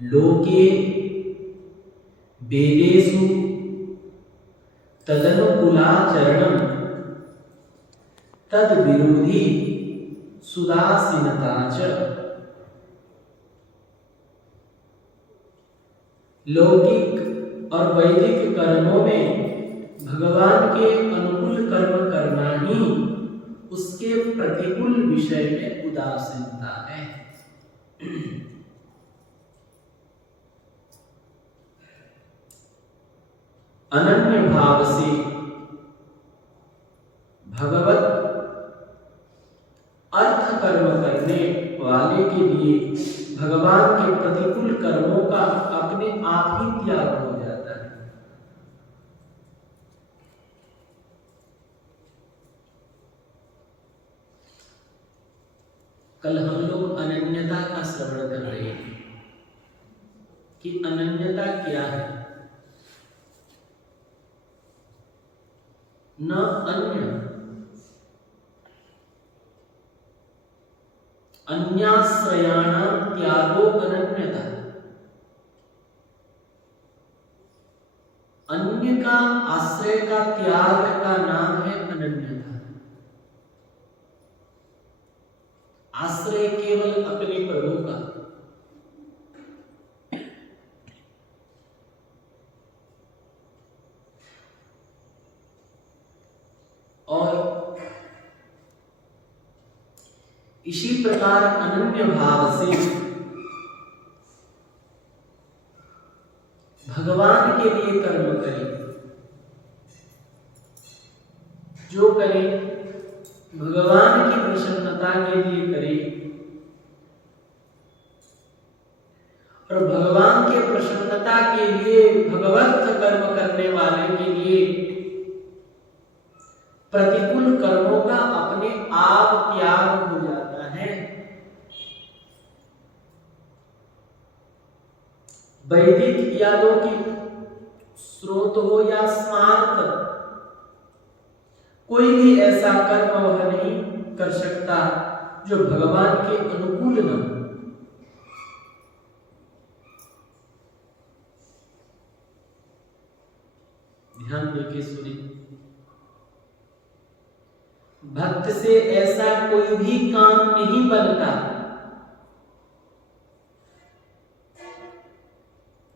लोके वेदेषु तदनुकूलाचरणं तद विरोधी सुदासीनता च। लौकिक और वैदिक कर्मों में भगवान के अनुकूल कर्म करना ही उसके प्रतिकूल विषय में उदासीनता है। अनन्य भाव से भगवत अर्थ कर्म करने वाले के लिए भगवान के प्रतिकूल कर्मों का अपने आप ही त्याग हो जाता है। कल हम लोग अनन्यता का श्रवण कर रहे हैं कि अनन्यता क्या है। न अन्य अन्याश्रयाणां त्यागो अनन्यता। अन्य का आश्रय का त्याग का नाम है अनन्यता। आश्रय केवल अपने प्रभु का, और इसी प्रकार अनन्य भाव से भगवान के लिए कर्म करें। जो करें भगवान की प्रसन्नता के लिए करें, और भगवान के प्रसन्नता के लिए भगवत कर्म करने वाले के लिए प्रतिकूल कर्मों का अपने आप त्याग हो जाता है। वैदिक या लौकिक स्रोत हो या स्मार्त, कोई भी ऐसा कर्म वह नहीं कर सकता जो भगवान के अनुकूल न हो। ध्यान देके सुनिए। भक्त से ऐसा कोई भी काम नहीं बनता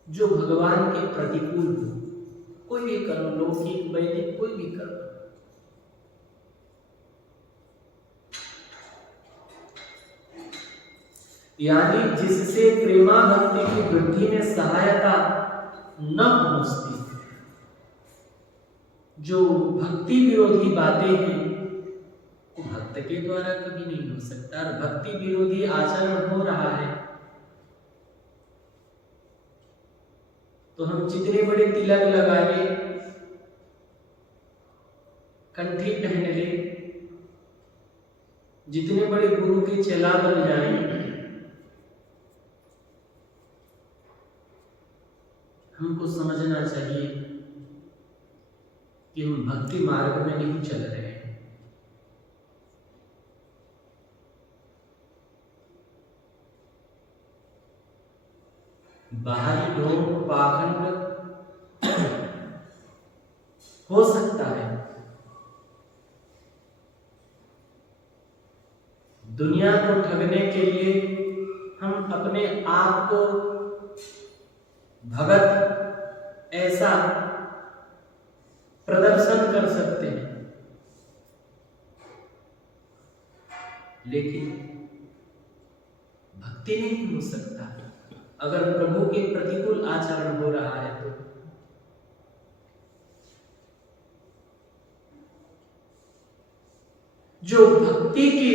जो भगवान के प्रतिकूल हो। कोई भी कर्म, लौकिक वैदिक कोई भी कर्म। यानी जिससे प्रेमा भक्ति की वृद्धि में सहायता न पहुंचती, जो भक्ति विरोधी बातें हैं, भक्त के द्वारा कभी नहीं हो सकता। और भक्ति विरोधी आचरण हो रहा है तो हम जितने बड़े तिलक लगा ले, कंठी पहन ले, जितने बड़े गुरु के चेला बन जाए, हमको समझना चाहिए कि हम भक्ति मार्ग में नहीं चल रहे हैं। बाहरी ढोंग पाखंड हो सकता है, दुनिया को ठगने के लिए हम अपने आप को भगत ऐसा प्रदर्शन कर सकते हैं, लेकिन भक्ति नहीं हो सकता अगर प्रभु के प्रतिकूल आचरण हो रहा है तो। जो भक्ति की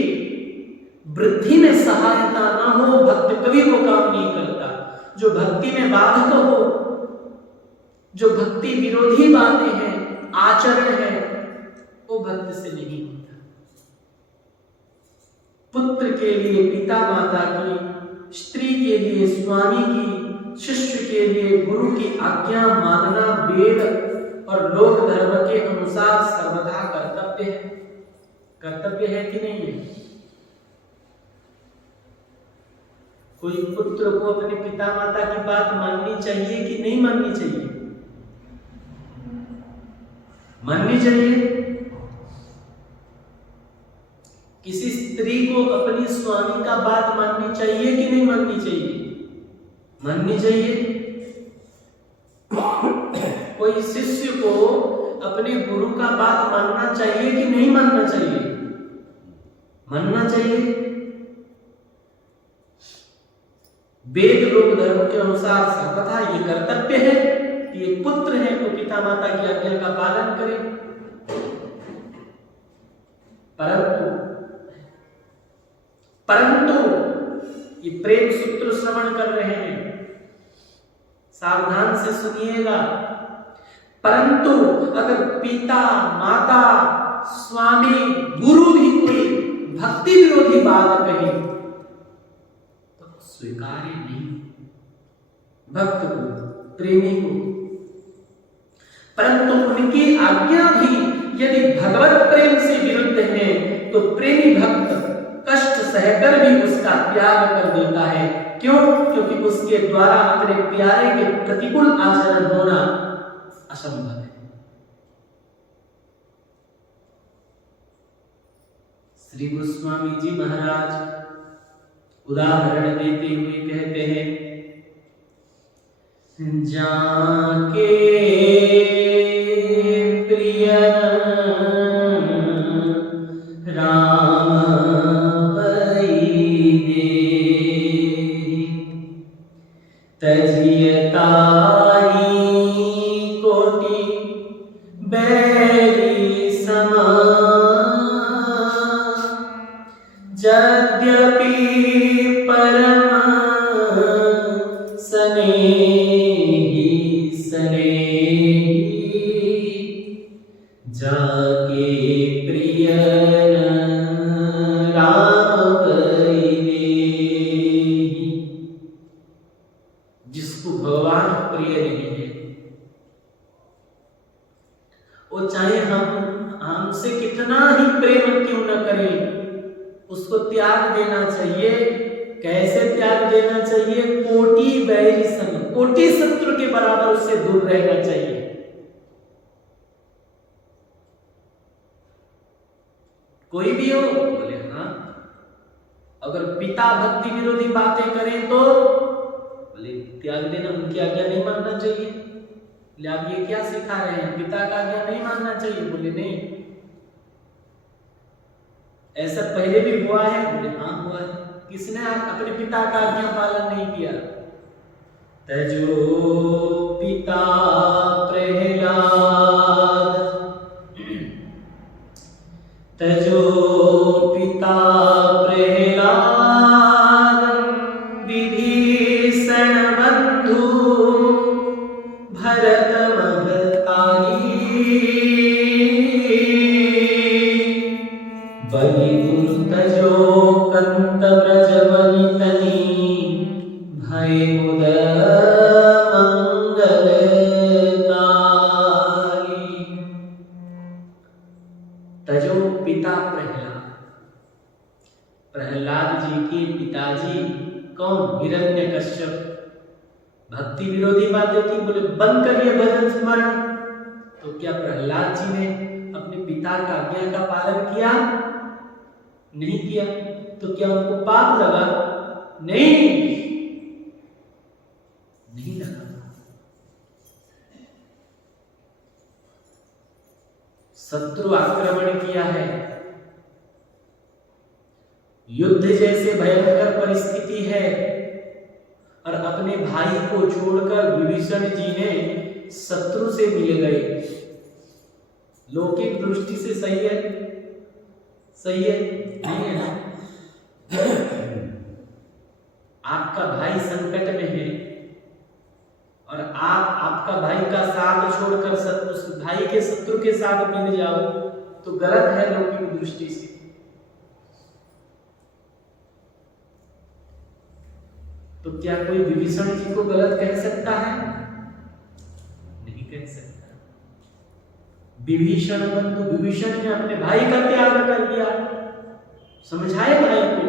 वृद्धि में सहायता ना हो, भक्त कभी वो काम नहीं करता। जो भक्ति में बाधक हो, जो भक्ति विरोधी बातें हैं, आचरण है, वो भक्त से नहीं होता। पुत्र के लिए पिता माता की, स्त्री के लिए स्वामी की, शिष्य के लिए गुरु की आज्ञा मानना वेद और लोक धर्म के अनुसार सर्वथा कर्तव्य है। कर्तव्य है कि नहीं है? कोई पुत्र को अपने पिता माता की बात माननी चाहिए कि नहीं माननी चाहिए? माननी चाहिए। किसी स्त्री को अपनी स्वामी का बात माननी चाहिए कि नहीं माननी चाहिए? माननी चाहिए। कोई शिष्य को अपने गुरु का बात मानना चाहिए कि नहीं मानना चाहिए? मानना चाहिए। वेद लोक धर्म के अनुसार सर्वथा ये कर्तव्य है कि एक पुत्र है तो पिता माता की आज्ञा का पालन करे। परंतु ये प्रेम सूत्र श्रवण कर रहे हैं, सावधान से सुनिएगा। परंतु अगर पिता माता स्वामी गुरु भी कोई भक्ति विरोधी बात कहे तो स्वीकार्य नहीं, भक्त को, प्रेमी को। परंतु उनकी आज्ञा भी यदि भगवत प्रेम से विरुद्ध है तो प्रेमी भक्त कष्ट सहकर भी उसका त्याग कर देता है। क्यों? क्योंकि उसके द्वारा अपने प्यारे के प्रतिकूल आचरण होना असंभव है। श्री गोस्वामी जी महाराज उदाहरण देते हुए कहते हैं, जाके प्रिय राम तजियताई कोटि बैरी समान, यद्यपि परम स्नेही जाके प्रिय राम कइने। जिसको भगवान प्रिय नहीं है, वो चाहे हमसे कितना ही प्रेम क्यों न करें, उसको त्याग देना चाहिए। कैसे त्याग देना चाहिए? कोटि बैरी सम, कोटि शत्रु के बराबर उससे दूर रहना चाहिए। कोई भी हो, बोले हाँ। अगर पिता भक्ति विरोधी बातें करें तो बोले त्याग देना, उनकी आज्ञा नहीं मानना चाहिए। बोले आप ये क्या सिखा रहे हैं, पिता का आज्ञा नहीं मानना चाहिए? बोले नहीं। ऐसा पहले भी हुआ है? बोले हाँ हुआ है। किसने अपने पिता का आज्ञा पालन नहीं किया? तजो पिता प्रहलाद, तजो पिता प्रहलाद विभीषण बंधु भरत मगतारी, बलि गुरु तजो कंत ब्रज वनितनी, भय मुद मंगलकारी। तजो पिता प्रहलाद, प्रहलाद जी के पिताजी कौन? हिरण्यकश्यप। भक्ति विरोधी बातें की, बोले बंद करिए भजन स्मरण। तो क्या प्रहलाद जी ने अपने पिता का आज्ञा का पालन किया? नहीं किया। तो क्या उनको पाप लगा? नहीं लगा। शत्रु आक्रमण किया है, युद्ध जैसे भयंकर परिस्थिति है, और अपने भाई को छोड़कर विभीषण जी ने शत्रु से मिल गए। लौकिक दृष्टि से सही है? सही है? नहीं है ना? आपका भाई संकट में है और आप आपका भाई का साथ छोड़कर उस भाई के शत्रु के साथ मिल जाओ तो गलत है लौकिक दृष्टि से। तो क्या कोई विभीषण जी को गलत कह सकता है? नहीं कह सकता। विभीषण बंधु, विभीषण ने अपने भाई का त्याग कर दिया, समझाए भाई को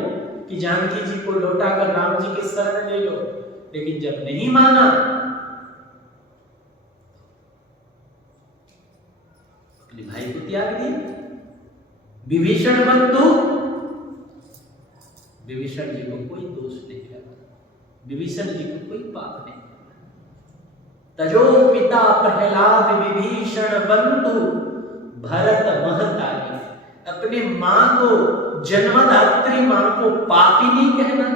कि जानकी जी को लौटाकर राम जी के शरण ले लो, लेकिन जब नहीं माना अपने भाई को त्याग दिया। विभीषण बंधु, विभीषण जी को कोई दोष नहीं लगा, विभीषण जी को कोई पाप नहीं। तजो पिता प्रहलाद विभीषण बंधु भरत महतारी। अपने मां को, जन्मदात्री मां को पापिनी कहना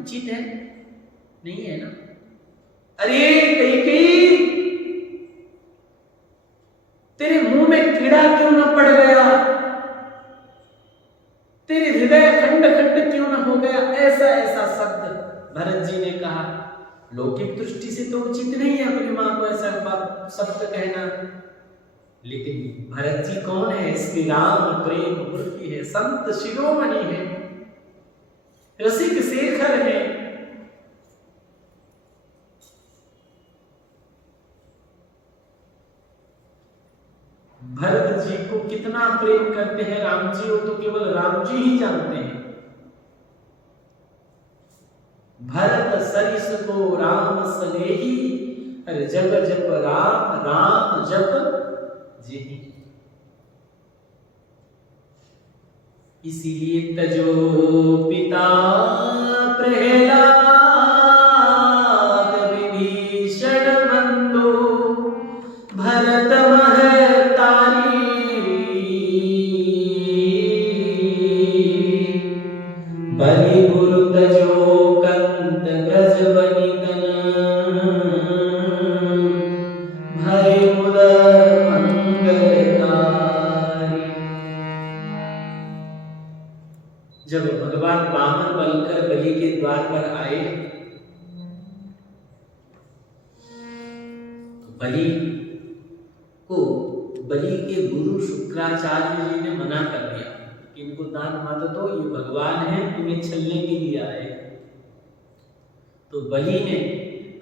उचित है? नहीं है ना। अरे कैकेयी, तेरे मुंह में कीड़ा क्यों न पड़ गया, तेरे हृदय खंड खंड क्यों न हो गया, ऐसा ऐसा शब्द भरत जी ने कहा। लौकिक दृष्टि से तो उचित नहीं है अपनी मां को ऐसा शब्द कहना, लेकिन भरत जी कौन है? श्री राम प्रेम मूर्ति है, संत शिरोमणि है, रसिक शेखर है। भरत जी को कितना प्रेम करते हैं राम जी, वो तो केवल राम जी ही जानते हैं। भरत सरिस को राम सनेही, अरे जप जप राम राम जप जी। इसीलिए तजो पिता प्रहलाद विभीषण बंधु भरत महतारी। बलि गुरु तजो कंत ब्रज बनितन भय मुद जब भगवान वामन बनकर बलि के द्वार पर आए तो बलि के गुरु शुक्राचार्य जी ने मना कर दिया कि इनको दान मत दो, ये भगवान है, तुम्हें छलने के लिए आए। तो बलि ने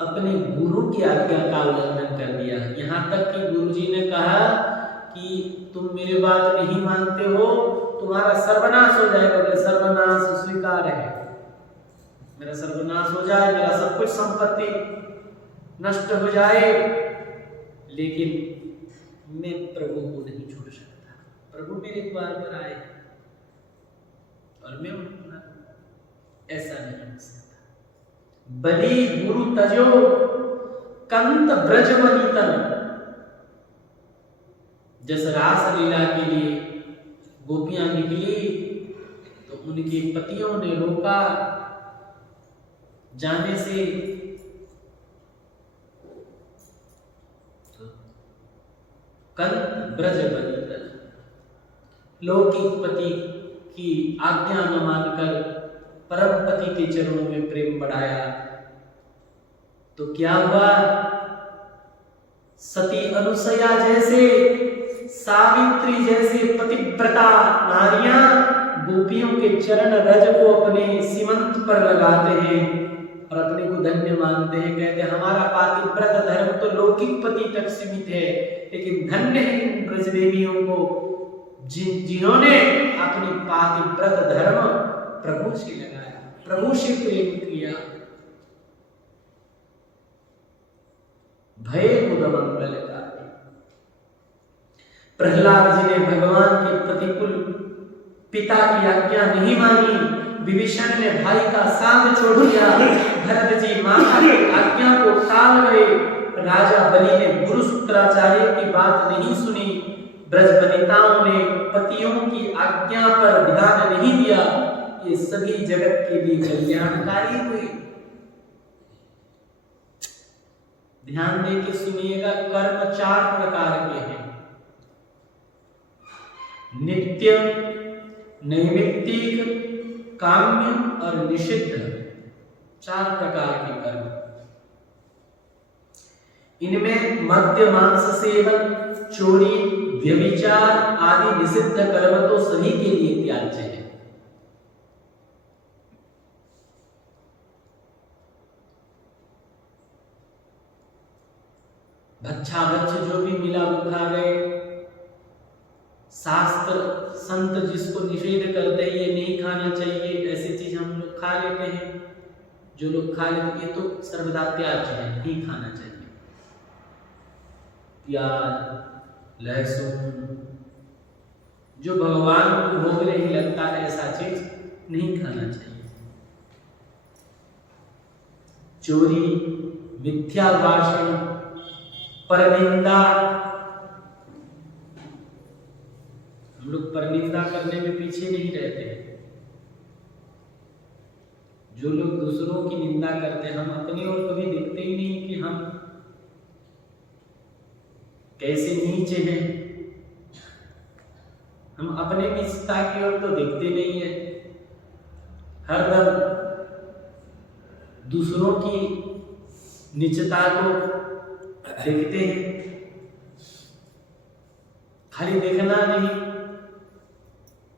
अपने गुरु की आज्ञा का उल्लंघन कर दिया, यहाँ तक कि गुरु जी ने कहा कि तुम मेरी बात नहीं मानते हो, तुम्हारा सर्वनाश हो जाएगा। मेरा सर्वनाश स्वीकार है, मेरा सर्वनाश हो जाए, मेरा सब कुछ संपत्ति नष्ट हो जाए, लेकिन मैं प्रभु को नहीं छोड़ सकता। प्रभु मेरे द्वार पर आए और मैं उनको ना, ऐसा नहीं हो सकता। बलि गुरु तजो कंत ब्रज बनितन। जैसे रास लीला के लिए गोपियां निकली तो उनके पतियों ने रोका जाने से, कंत ब्रज बनितन। लौकिक पति की आज्ञा न मानकर परम पति के चरणों में प्रेम बढ़ाया तो क्या हुआ? सती अनुसया जैसे, सावित्री जैसे पतिव्रता नारियां गोपियों के चरण रज को अपने सीमंत पर लगाते हैं और अपने को धन्य मानते हैं। कहते हैं हमारा पातिव्रत धर्म तो लौकिक पति तक सीमित है, लेकिन धन्य है इन ब्रजदेवियों को जिन्होंने अपनी पातिव्रत धर्म प्रभु से लगाया, प्रभु से प्रेम किया। भय मुदमंगल का प्रहलाद जी ने भगवान के प्रतिकूल पिता की आज्ञा नहीं मानी, विभीषण ने भाई का साथ छोड़ दिया, भरत जी माता की आज्ञा को टाल गए, राजा बलि ने गुरु शुक्राचार्य की बात नहीं सुनी, ब्रजबनिताओं ने पतियों की आज्ञा पर ध्यान नहीं दिया, ये सभी जगत के लिए कल्याणकारी हुए। ध्यान दे के सुनिएगा, कर्म 4 प्रकार के हैं, नित्य, नैमित्तिक, काम्य और निषिद्ध। 4 प्रकार के कर्म। इनमें मद्य मांस सेवन, चोरी, व्यभिचार आदि निषिद्ध कर्म तो सभी के लिए त्याज्य है। भच्छा भच्छ जो भी मिला वो खा गए, शास्त्र संत जिसको निषेध करते हैं ये नहीं खाना चाहिए, ऐसी चीज हम लोग खा लेते हैं। जो लोग खा लेते हैं तो सर्वदा त्याज्य है, नहीं खाना चाहिए। प्याज, लहसुन जो भगवान को भोग नहीं लगता है ऐसा चीज नहीं खाना चाहिए। चोरी, मिथ्या भाषण, परनिंदा, हम लोग परनिंदा करने में पीछे नहीं रहते हैं। जो लोग दूसरों की निंदा करते हैं, हम अपनी ओर कभी देखते ही नहीं कि हम कैसे नीचे हैं। हम अपने नीचता की ओर तो देखते नहीं है, हरदम दूसरों की नीचता को देखते हैं। खाली देखना नहीं,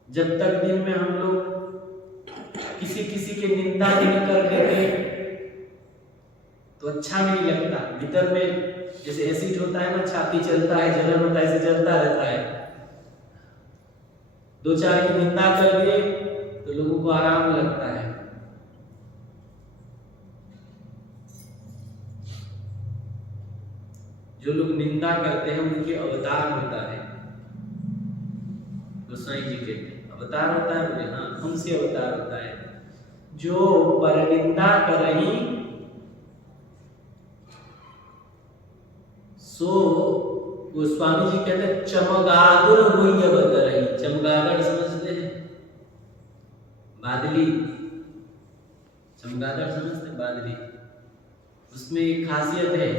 जब तक दिन में हम लोग किसी किसी की निंदा नहीं कर लेते तो अच्छा नहीं लगता। भीतर में जैसे एसिड होता है ना, छाती चलता है, जलन होता है, ऐसे चलता रहता है। दो चार की निंदा कर दिए तो लोगों को आराम लगता है। जो लोग निंदा करते हैं उनके अवतार होता है, गोसाई जी कहते हैं अवतार होता है। बोले हाँ, हमसे अवतार होता है। जो परनिंदा करही सो गोस्वामी जी कहते हैं चमगादड़ हुई अवतरही। चमगादड़ समझते हैं? बादली, चमगादड़ समझते हैं? बादली, उसमें एक खासियत है,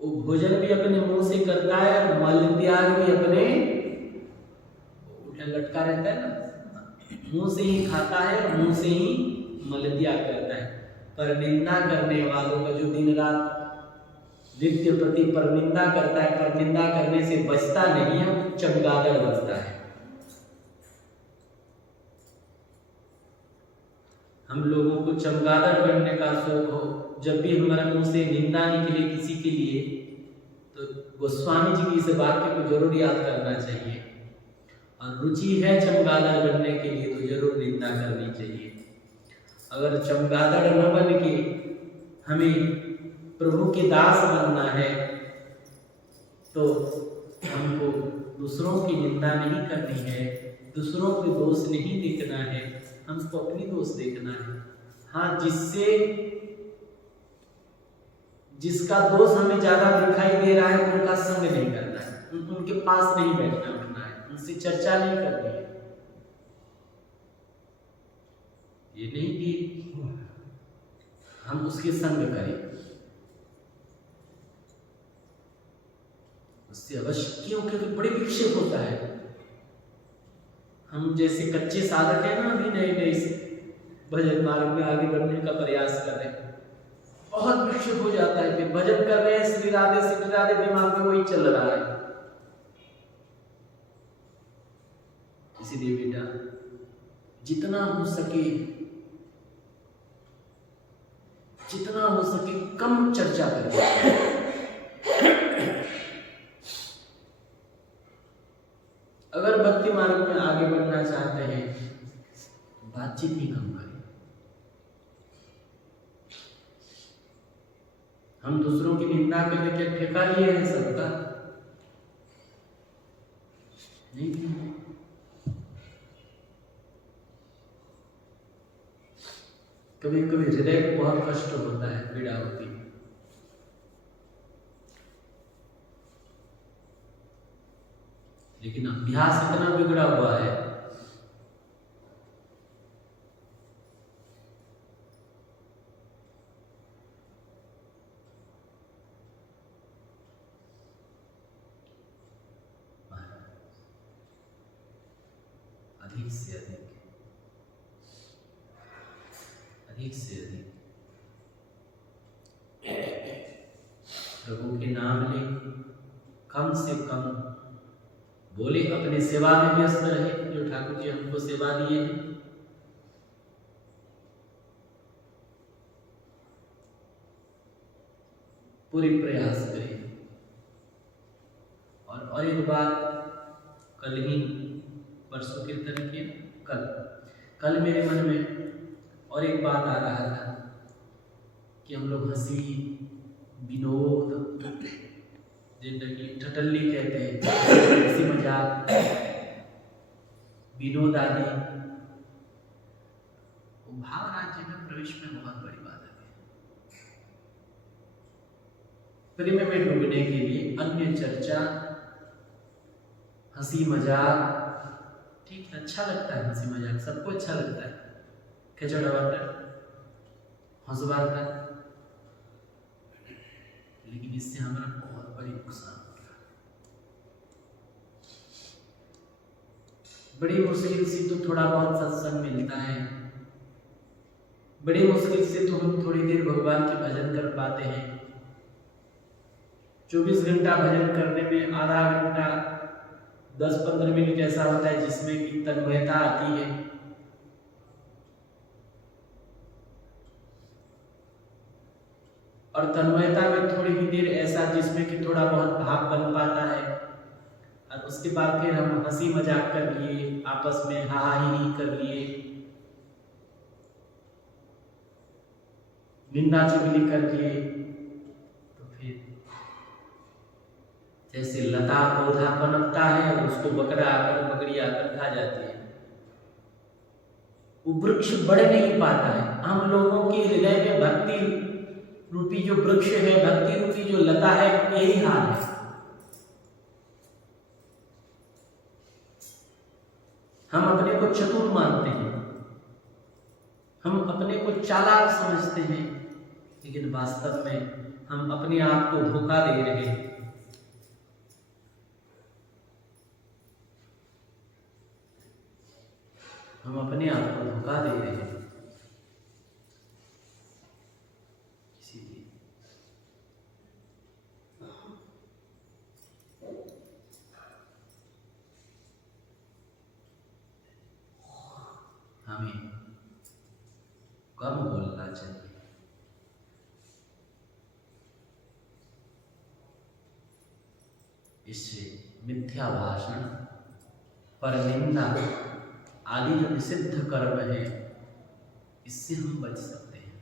वो भोजन भी अपने मुंह से करता है और मल त्याग भी अपने लटका रहता है ना, मुंह से ही खाता है और मुंह से ही मल त्याग करता है। पर निंदा करने वालों का जो दिन रात नित्य प्रति परनिंदा करता है, परनिंदा करने से बचता नहीं है, चमगादड़ बचता है। हम लोगों को चमगादड़ बनने का शौक हो, जब भी हमारा मुंह से निंदा निकले किसी के लिए तो गोस्वामी जी की इस वाक्य को जरूर याद करना चाहिए। और रुचि है चमगादड़ बनने के लिए तो जरूर निंदा करनी चाहिए। अगर चमगादड़ न बन के हमें प्रभु के दास बनना है तो हमको दूसरों की निंदा नहीं करनी है, दूसरों के दोष नहीं देखना है, हमको अपनी दोष देखना है। हाँ, जिसका दोष हमें ज्यादा दिखाई दे रहा है उनका संग नहीं करना है, उनके पास नहीं बैठना उठना है, उनसे चर्चा नहीं करनी है। ये नहीं कि हम उसके संग करें, उससे अवश्य, क्योंकि बड़ी विक्षेप होता है। हम जैसे कच्चे साधक हैं ना, अभी नए नए भजन मार्ग में आगे बढ़ने का प्रयास कर रहे हैं, बहुत विक्षेप हो जाता है। फिर भजन कर रहे हैं, श्री राधे दिमाग में वही चल रहा है। इसीलिए बेटा जितना हो सके कम चर्चा करें। अगर भक्ति मार्ग में आगे बढ़ना चाहते हैं बातचीत ही कम करें। हम दूसरों की निंदा करने के ठेका लिए हैं सबका नहीं। कभी कभी हृदय को बहुत कष्ट होता है, पीड़ा होती है। लेकिन अभ्यास इतना बिगड़ा हुआ है अधिक से अधिक प्रभु के नाम ले, कम से कम बोले, अपने सेवा में व्यस्त रहे, जो ठाकुर जी हमको सेवा दिए हैं। पूरी प्रयास करें। और एक बात कल ही परसों कीर्तन किया, कल मेरे मन में और एक बात आ रहा था कि हम लोग हंसी विनोद, जिंदगी ठटल्ली कहते हैं, हंसी मजाक विनोद आदि, भाव राज्य में प्रवेश में बहुत बड़ी बात है। प्रेम में डूबने के लिए अन्य चर्चा, हंसी मजाक, ठीक है, अच्छा लगता है हंसी मजाक, सबको अच्छा लगता है, खिचड़ा बात हंस बात है, लेकिन इससे हमारा बहुत बड़ी नुकसान होता है। बड़ी मुश्किल से तो थोड़ा बहुत सत्संग मिलता है, बड़ी मुश्किल से तो हम थोड़ी देर भगवान के भजन कर पाते हैं। 24 घंटा भजन करने में आधा घंटा 10-15 मिनट ऐसा होता है जिसमें कि तन्मयता आती है, और तन्मयता में थोड़ी ही देर ऐसा जिसमें कि थोड़ा बहुत भाव बन पाता है, और उसके बाद फिर हम हंसी मजाक कर लिए, आपस में हा ही कर लिए, निंदा चुगली कर लिए, तो फिर जैसे लता पौधा पनपता है और उसको बकरा आकर बकरी आकर खा जाती है, वो वृक्ष बढ़ नहीं पाता है। हम लोगों के हृदय में भक्ति रूपी जो वृक्ष है, भक्ति रूपी जो लता है, यही हाल है। हम अपने को चतुर मानते हैं, हम अपने को चालाक समझते हैं, लेकिन वास्तव में हम अपने आप को धोखा दे रहे हैं। हम अपने आप को धोखा दे रहे हैं। इसीलिए हमें कम बोलना चाहिए। इससे मिथ्या भाषण, परनिंदा आदि जो निषिद्ध कर्म है, इससे हम बच सकते हैं।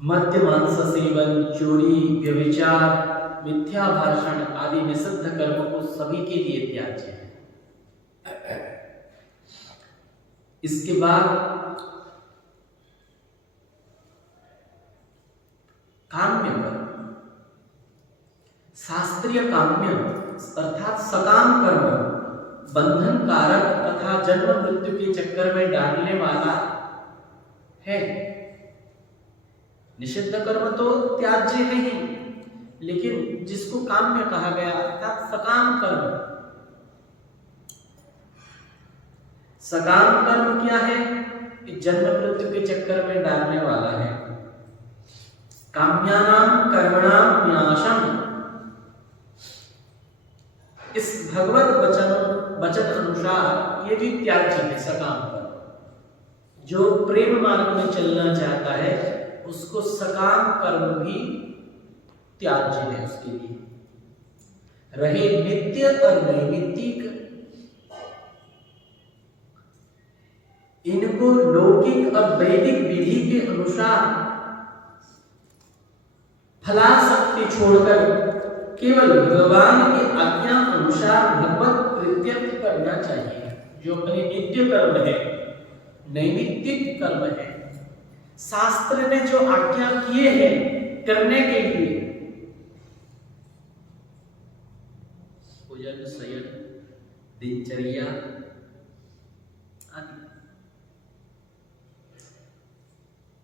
मद्य मांस सेवन, चोरी, व्यभिचार, मिथ्या भाषण आदि निषिद्ध कर्म को सभी के लिए त्याज्य है। इसके बाद काम्य कर्म, शास्त्रीय काम्य अर्थात सकाम कर्म बंधन कारक तथा जन्म मृत्यु के चक्कर में डालने वाला है। निषिद्ध कर्म तो त्याज्य है ही, लेकिन जिसको काम्य कहा गया अर्थात सकाम कर्म। सकाम कर्म क्या है? कि जन्म मृत्यु के चक्कर में डालने वाला है। काम्यानाम कर्मणाम विनाशम, इस भगवत वचन अनुसार ये भी त्याज्य है सकाम कर्म। जो प्रेम मार्ग में चलना चाहता है उसको सकाम कर्म भी त्याज्य है उसके लिए। रहे नित्य और नैमित्तिक, इनको लौकिक और वैदिक विधि के अनुसार फलासक्ति छोड़कर केवल भगवान की आज्ञा अनुसार भगवत प्रीत्यर्थ करना चाहिए। जो अपने नित्य कर्म है, नैमित्तिक कर्म है, शास्त्र ने जो आज्ञा किए हैं करने के लिए, भोजन, शयन, दिनचर्या आदि,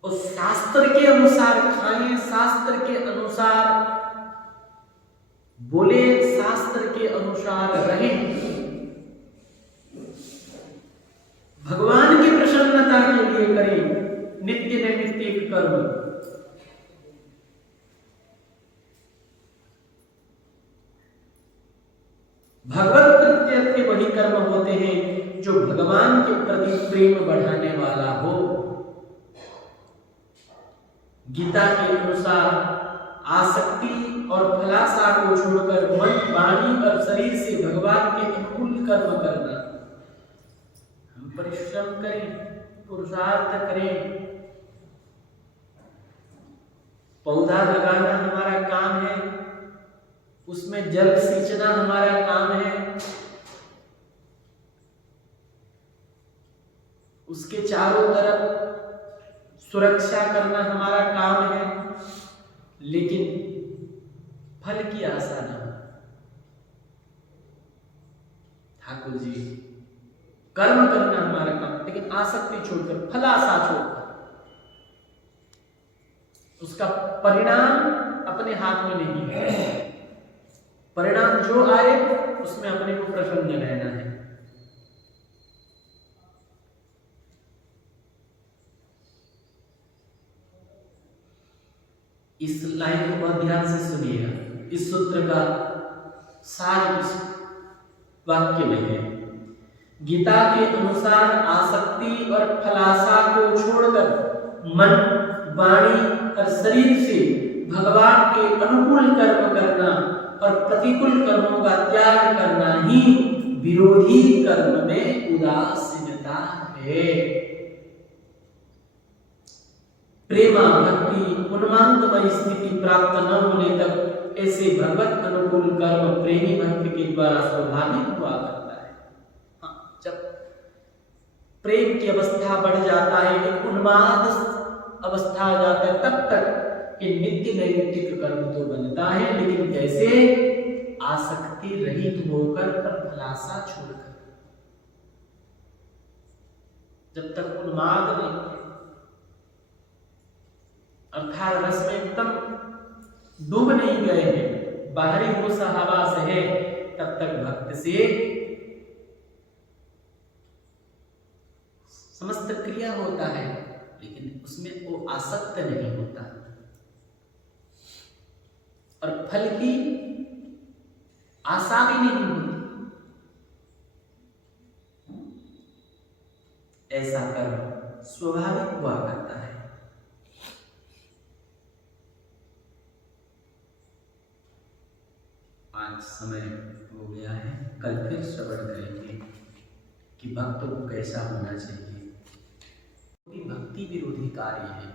उस शास्त्र के अनुसार खाएं, शास्त्र के अनुसार बोले, शास्त्र के अनुसार रहें, भगवान की प्रसन्नता के लिए करें नित्य नैमित्तिक कर्म। भगवत प्रीत्यर्थ वही कर्म होते हैं जो भगवान के प्रति प्रेम बढ़ाने वाला हो। गीता के अनुसार आसक्ति और फलाशा को छोड़कर मन, वाणी और शरीर से भगवान के अनुकूल कर्म करना। हम परिश्रम करें, पुरुषार्थ करें। पौधा लगाना हमारा काम है, उसमें जल सींचना हमारा काम है, उसके चारों तरफ सुरक्षा करना हमारा काम है, लेकिन फल की आशा न। ठाकुर जी, कर्म करना हमारा काम, लेकिन आसक्ति छोड़कर, फल आशा छोड़कर, उसका परिणाम अपने हाथ में नहीं है। परिणाम जो आए उसमें अपने को प्रसन्न रहना है। इस लाइन को बहुत ध्यान से सुनिएगा। इस सूत्र का सार इस वाक्य में है। गीता के अनुसार आसक्ति और फलाशा को छोड़कर मन, वाणी और शरीर से भगवान के अनुकूल कर्म करना और प्रतिकूल कर्मों का त्याग करना ही विरोधी कर्म में उदासीनता है। प्रेमा भक्ति उन्मादमय स्थिति प्राप्त न होने तक ऐसे भगवत अनुकूल कर्म प्रेमी भक्त के द्वारा स्वाभाविक हुआ करता है। हाँ, जब प्रेम की अवस्था बढ़ जाता है, एक उन्माद अवस्था आ जाता है, तब तक ये नित्य नैमित्तिक कर्म तो बनता है, लेकिन कैसे? आसक्ति रहित होकर और फलाशा छोड़कर। जब तक उन्माद नहीं, अर्थात रस में एकदम डूब नहीं गए हैं, बाहरी होश हवास है, तब तक भक्त से समस्त क्रिया होता है, लेकिन उसमें वो आसक्त नहीं होता और फल की आशा भी नहीं होती। ऐसा कर्म स्वाभाविक हुआ करता है। आज समय हो गया है, कल फिर श्रवण करेंगे कि भक्तों को कैसा होना चाहिए। भक्ति विरोधी कार्य है,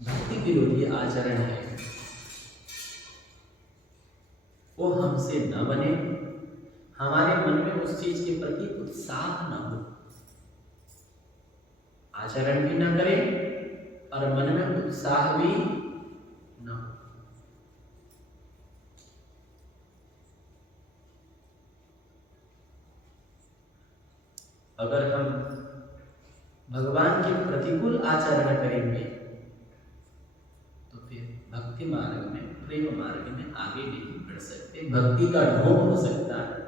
भक्ति विरोधी आचरण है, वो हमसे न बने, हमारे मन में उस चीज के प्रति उत्साह न हो, आचरण भी न करें और मन में उत्साह भी न हो। अगर हम भगवान के प्रतिकूल आचरण करेंगे तो फिर भक्ति मार्ग में, प्रेम मार्ग में आगे नहीं बढ़ सकते। भक्ति का ढोंग हो सकता है,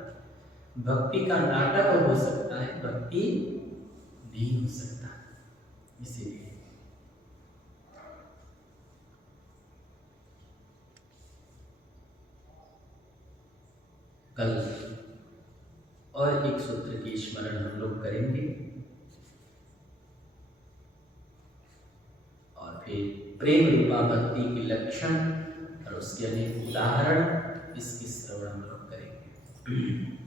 भक्ति का नाटक हो सकता है, भक्ति नहीं हो सकता। इसीलिए कल और एक सूत्र की स्मरण हम लोग करेंगे और फिर प्रेम रूपा भक्ति के लक्षण और उसके अनेक उदाहरण इसकी श्रवण हम लोग करेंगे।